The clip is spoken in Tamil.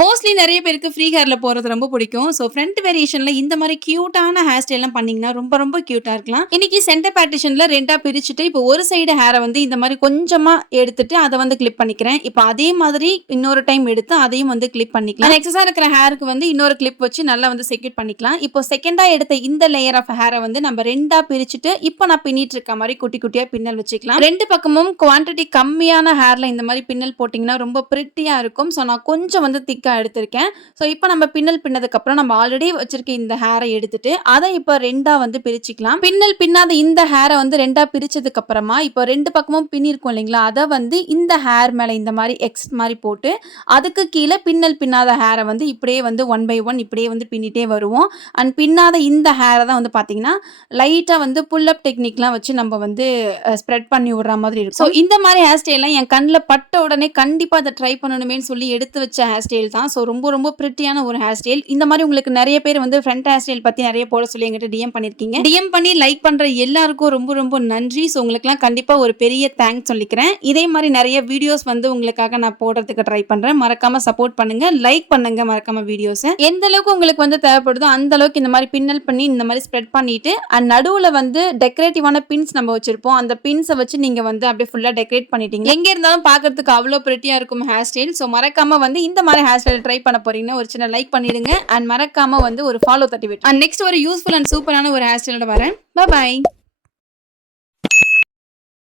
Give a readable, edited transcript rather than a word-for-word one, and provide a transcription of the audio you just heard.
மோஸ்ட்லி நெறைய பேருக்கு ஃப்ரீ ஹேர்ல போறது ரொம்ப பிடிக்கும். ஸோ ஃப்ரண்ட் வேரியேஷன்ல இந்த மாரி கியூட்டான ஹேர் ஸ்டைல்லாம் பண்ணீங்கன்னா, ரொம்ப ரொம்ப கியூட்டா இருக்கலாம். இன்னைக்கு சென்டர் பார்ட்டிஷன்ல 2ஆ பிரிச்சுட்டு, இப்போ ஒரு சைடு ஹேர வந்து இந்த மாரி கொஞ்சமா எடுத்துட்டு, அத வந்து கிளிப் பண்ணிக்கிறேன். இப்போ அதே மாதிரி இன்னொரு டைம் எடுத்து, அதையும் வந்து கிளிப் பண்ணிக்கலாம். எக்ஸஸா இருக்கிற ஹேருக்கு வந்து இன்னொரு கிளிப் வச்சு நல்லா வந்து செக்யூர் பண்ணிக்கலாம். இப்போ செகண்டா எடுத்த இந்த லேயர் ஆஃப் ஹேர வந்து நம்ம 2ஆ பிரிச்சுட்டு, இப்போ நான் பின்னிட்டு இருக்க மாரி குட்டி குட்டியா பின்னல் வச்சுக்கலாம். 2 பக்கமும் குவான்டிட்டி கம்மியான ஹேர்ல இந்த மாரி பின்னல் போட்டீங்கன்னா, ரொம்ப பிரிட்டியா இருக்கும். ஸோ நான் கொஞ்சம் வந்து திக்கா எடுத்திருக்கேன். ஸோ இப்போ நம்ம பின்னல் பின்னதுக்கப்புறம் நம்ம ஆல்ரெடி வச்சிருக்க இந்த ஹேர எடுத்துட்டு, அத இப்போ 2ஆ வந்து பிரிச்சுக்கலாம். பின்னல் பின்னாத இந்த ஹேர வந்து 2ஆ பிரிச்சதுக்கு அப்புறமா, இப்போ 2 பக்கமும் பின்னிருக்கும் இல்லைங்களா? அத வந்து இந்த ஹேர் மேல இந்த மாரி எக்ஸ் மாரி போட்டு, அதுக்கு கீழ பின்னல் பின்னாத ஹேர வந்து இப்படியே வந்து ஒன் பை ஒன் இப்படியே வந்து பின்னிட்டே வருவோம். அண்ட் பின்னாத இந்த ஹேர தான் வந்து பார்த்தீங்கன்னா, லைட்டா வந்து புல் அப் டெக்னிக்லாம் வச்சு நம்ம வந்து ஸ்ப்ரெட் பண்ணி விடுற மாதிரி இருக்கும். ஸோ இந்த மாரி ஹேர் ஸ்டைல்லாம் என் கண்ல பட்ட உடனே கண்டிப்பா அத ட்ரை பண்ணணுமேன்னு சொல்லி எடுத்து வச்ச ஹேர் ஸ்டைல் தான். ஸோ ரொம்ப ரொம்ப பிரிட்டியான ஒரு ஹேர் ஸ்டைல். இந்த மாரி உங்களுக்கு நெறைய பேர் வந்து ஃப்ரண்ட் ஹேர் ஸ்டைல் பத்தி நெறைய போட சொல்லி என்கிட்ட டிஎம் பண்ணியிருக்கீங்க. டிஎம் பண்ணி லைக் பண்ற எல்லாருக்கும் ரொம்ப ரொம்ப நன்றி. ஸோ உங்களுக்கெல்லாம் கண்டிப்பா ஒரு பெரிய தேங்க்ஸ் சொல்லிக்கிறேன். இதே மாரி நெறைய வீடியோஸ் வந்து உங்களுக்காக நான் போடுறதுக்கு ட்ரை பண்றேன். மறக்காம சப்போர்ட் பண்ணுங்க. லைக் பண்ணுங்க மறக்காம வீடியோஸ. எந்த அளவுக்கு உங்களுக்கு வந்து தேவைப்படுதோ அந்த அளவுக்கு இந்த மாரி பின்னல் பண்ணி இந்த மாரி ஸ்ப்ரெட் பண்ணிட்டு அண்ட் நடுவுல வந்து டெக்கரேட்டிவான பின்ஸ் நம்ம வச்சிருப்போம். அந்த பின்ஸ வச்சு நீங்க வந்து அப்படியே ஃபுல்லா டெக்கரேட் பண்ணிட்டீங்க. எங்க இருந்தாலும் பார்க்கிறதுக்கு அவ்வளோ பிரிட்டியா இருக்கும் ஹேர் ஸ்டைல். ஸோ மறக்காம வந்து இந்த மாரி ஹேர் ஸ்டைல் ட்ரை பண்ண போறீங்கன்னா ஒரு சின்ன லைக் பண்ணிடுங்க அண்ட் மறக்காம வந்து ஒரு ஃபாலோ தட்டி விட்டு அண்ட் நெக்ஸ்ட் ஒரு யூஸ்ஃபுல் அண்ட் சூப்பரான ஒரு ஹேர் ஸ்டைலோட வரேன். பை.